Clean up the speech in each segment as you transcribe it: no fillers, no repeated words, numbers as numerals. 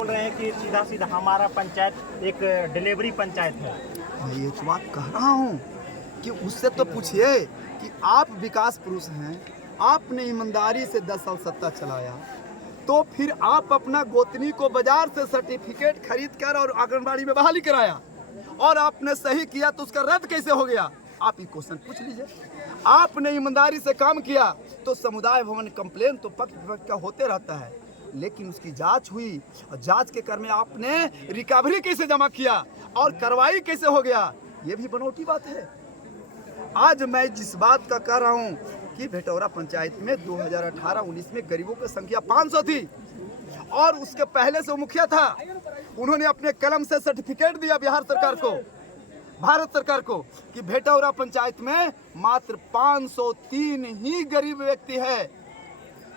बोल रहे हैं कि सीधा सीधा हमारा पंचायत एक डिलीवरी पंचायत है। मैं ये तो बात कह रहा हूँ कि उससे तो पूछिए कि आप विकास पुरुष हैं, आपने ईमानदारी से 10 साल सत्ता चलाया, तो फिर आप अपना गोतनी को बाजार से सर्टिफिकेट खरीद कर और आंगनबाड़ी में बहाली कराया और आपने सही किया तो उसका रद्द कैसे हो गया? आप ये क्वेश्चन पूछ लीजिए। आपने ईमानदारी से काम किया तो समुदाय भवन कंप्लेन तो पक्ष विपक्ष का होते रहता है, लेकिन उसकी जांच हुई और जांच के क्रम में आपने रिकवरी कैसे जमा किया और कार्रवाई कैसे हो गया, ये भी बनौटी बात है। आज मैं जिस बात का कह रहा हूँ कि भेटौरा पंचायत में 2018-19 में गरीबों की संख्या 500 थी और उसके पहले से वो मुखिया था, उन्होंने अपने कलम से सर्टिफिकेट दिया बिहार सरकार को, भारत सरकार को, कि भेटौरा पंचायत में मात्र 503 ही गरीब व्यक्ति है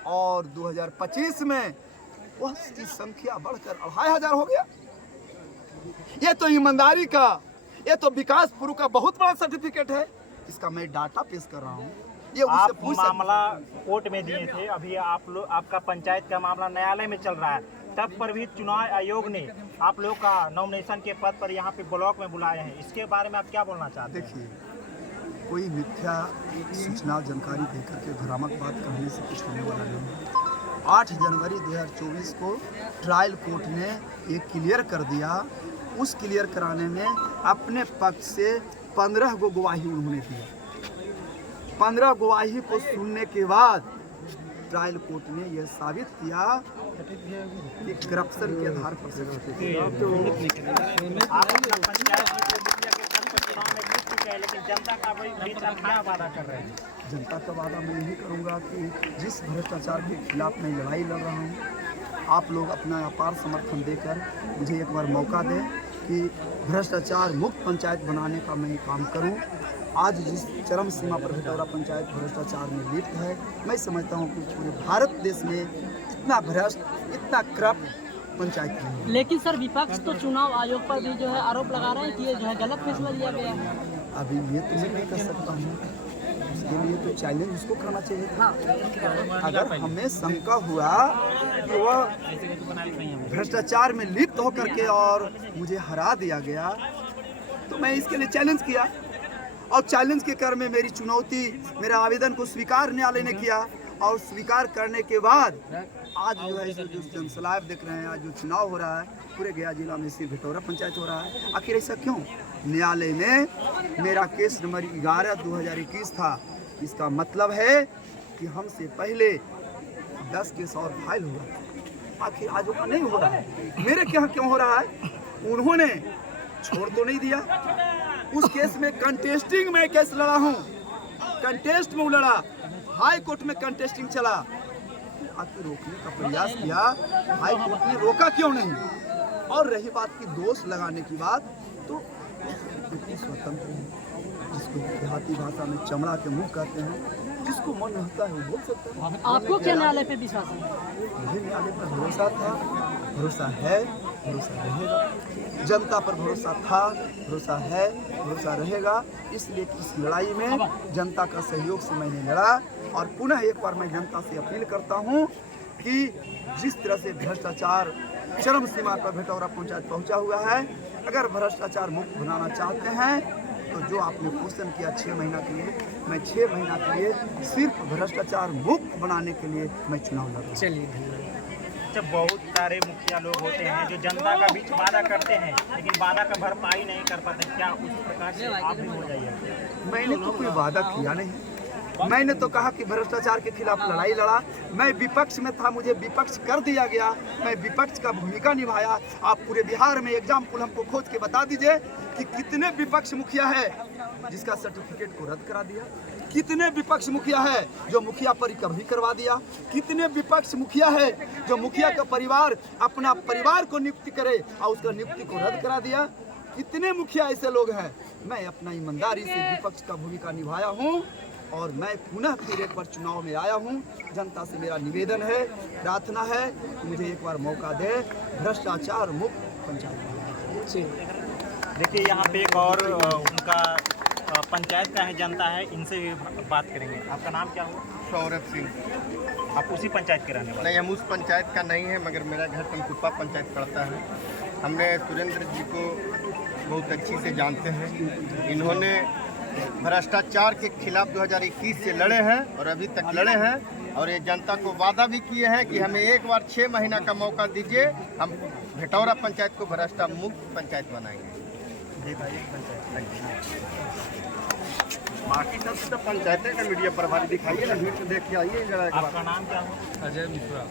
और 2025 में वह की संख्या बढ़कर 2500 हो गया। ये तो ईमानदारी का, ये तो विकास पुरु का बहुत बड़ा सर्टिफिकेट है। इसका मैं डाटा पेश कर रहा हूँ। ये आप मामला कोर्ट में दिए थे, अभी आपका पंचायत का मामला न्यायालय में चल रहा है, तब पर भी चुनाव आयोग ने आप लोग का नॉमिनेशन के पद पर यहाँ पे ब्लॉक में बुलाए हैं। इसके बारे में आप क्या बोलना चाहते हैं? देखिए, कोई मिथ्या सूचना जानकारी देकर के भ्रामक बात कहने से कुछ होने वाला नहीं है। 8 जनवरी 2024 को ट्रायल कोर्ट ने ये क्लियर कर दिया। उस क्लियर कराने में अपने पक्ष से 15 गो गवाही उन्होंने दिया। 15 गवाही को सुनने के बाद ट्रायल कोर्ट ने यह साबित किया कि करप्शन के आधार पर लेकिन जनता का क्या वादा कर रहे हैं? जनता का वादा मैं यही करूंगा कि जिस भ्रष्टाचार के खिलाफ मैं लड़ाई लड़ रहा हूं, आप लोग अपना अपार समर्थन देकर मुझे एक बार मौका दें कि भ्रष्टाचार मुक्त पंचायत बनाने का मैं काम करूं। आज जिस चरम सीमा पर भेटौरा पंचायत भ्रष्टाचार में लिप्त है, मैं समझता हूं कि पूरे भारत देश में इतना भ्रष्ट, इतना करप्ट पंचायत नहीं है। लेकिन सर, विपक्ष तो चुनाव आयोग पर भी जो है आरोप लगा रहे हैं कि ये जो है गलत फैसला लिया गया है। अभी ये तो मैं नहीं कर सकता हूँ, उसके लिए तो चैलेंज उसको करना चाहिए था। अगर हमें शंका हुआ कि वह भ्रष्टाचार में लिप्त होकर के और मुझे हरा दिया गया, तो मैं इसके लिए चैलेंज किया और चैलेंज के क्रम में मेरी चुनौती, मेरे आवेदन को स्वीकार न्यायालय ने किया और स्वीकार करने के बाद आज जो है जो जनसलाइव देख रहे हैं, आज जो चुनाव हो रहा है पूरे गया जिला में सिर्फ भेटौरा पंचायत हो रहा है। आखिर ऐसा क्यों? न्यायालय में मेरा केस नंबर 11/2021 था। इसका मतलब है कि हमसे पहले 10 केस और फाइल हुआ। आखिर आज वो नहीं हो रहा है, मेरे क्या क्यों हो रहा है? उन्होंने छोड़ तो नहीं दिया। उस केस में कंटेस्टिंग में केस लड़ा हूँ, कंटेस्ट में लड़ा, हाई कोर्ट में कंटेस्टिंग चला। आखिर रोकने का प्रयास किया, हाई कोर्ट ने रोका क्यों नहीं? और रही बात की दोष लगाने की बात, तो स्वतंत्र है, जिसको देहाती भाषा में चमड़ा के मुंह कहते हैं, जिसको मन रहता है वो बोल सकता है। आपको क्या न्यायालय पे विश्वास है? मुझे न्यायालय पर भरोसा था, भरोसा है, भरोसा रहेगा। जनता पर भरोसा था, भरोसा है, भरोसा रहेगा। इसलिए कि इस लड़ाई में जनता का सहयोग से मैंने लड़ा और पुनः एक बार मैं जनता से अपील करता हूं कि जिस तरह से भ्रष्टाचार चरम सीमा पर भेटौरा पंचायत पहुंचा हुआ है, अगर भ्रष्टाचार मुक्त बनाना चाहते हैं तो जो आपने क्वेश्चन किया 6 महीना के लिए, मैं 6 महीना के लिए सिर्फ भ्रष्टाचार मुक्त बनाने के लिए मैं चुनाव लड़ा। चलिए, जब बहुत सारे मुखिया लोग होते हैं जो जनता का बीच वादा करते हैं लेकिन वादा का भरपाई नहीं कर पाते, क्या उस प्रकार से आप भी हो जाइए? मैंने तो कोई वादा किया नहीं, मैंने तो कहा कि भ्रष्टाचार के खिलाफ लड़ाई लड़ा। मैं विपक्ष में था, मुझे विपक्ष कर दिया गया, मैं विपक्ष का भूमिका निभाया। आप पूरे बिहार में एग्जाम्पल हमको खोज के बता दीजिए कि कितने विपक्ष मुखिया है जिसका सर्टिफिकेट को रद्द करा दिया, कितने विपक्ष मुखिया है जो मुखिया पर रिकवरी करवा दिया, कितने विपक्ष मुखिया है जो मुखिया का परिवार अपना परिवार को नियुक्ति करे और उसका नियुक्ति को रद्द करा दिया। कितने मुखिया ऐसे लोग हैं? मैं अपना ईमानदारी से विपक्ष का भूमिका निभाया हूँ और मैं पुनः फिर एक बार चुनाव में आया हूँ। जनता से मेरा निवेदन है, प्रार्थना है कि मुझे एक बार मौका दे भ्रष्टाचार मुक्त पंचायत। देखिए, यहाँ पे एक और उनका पंचायत का है जनता है, इनसे बात करेंगे। आपका नाम क्या हुआ? सौरभ सिंह। आप उसी पंचायत के रहने वाले? नहीं, हम उस पंचायत का नहीं है, मगर मेरा घर तमकुप्पा पंचायत पड़ता है। हमने सुरेंद्र जी को बहुत अच्छी से जानते हैं। इन्होंने भ्रष्टाचार के खिलाफ 2021 से लड़े हैं और अभी तक लड़े हैं, और ये जनता को वादा भी किए हैं कि हमें एक बार 6 महीना का मौका दीजिए, हम भेटौरा पंचायत को भ्रष्टाचार मुक्त पंचायत बनाएंगे। बाकी सब तो पंचायतें का मीडिया प्रभारी दिखाइए ना, भीड़ से देख के आइए जरा। आपका नाम क्या है? अजय मिश्रा।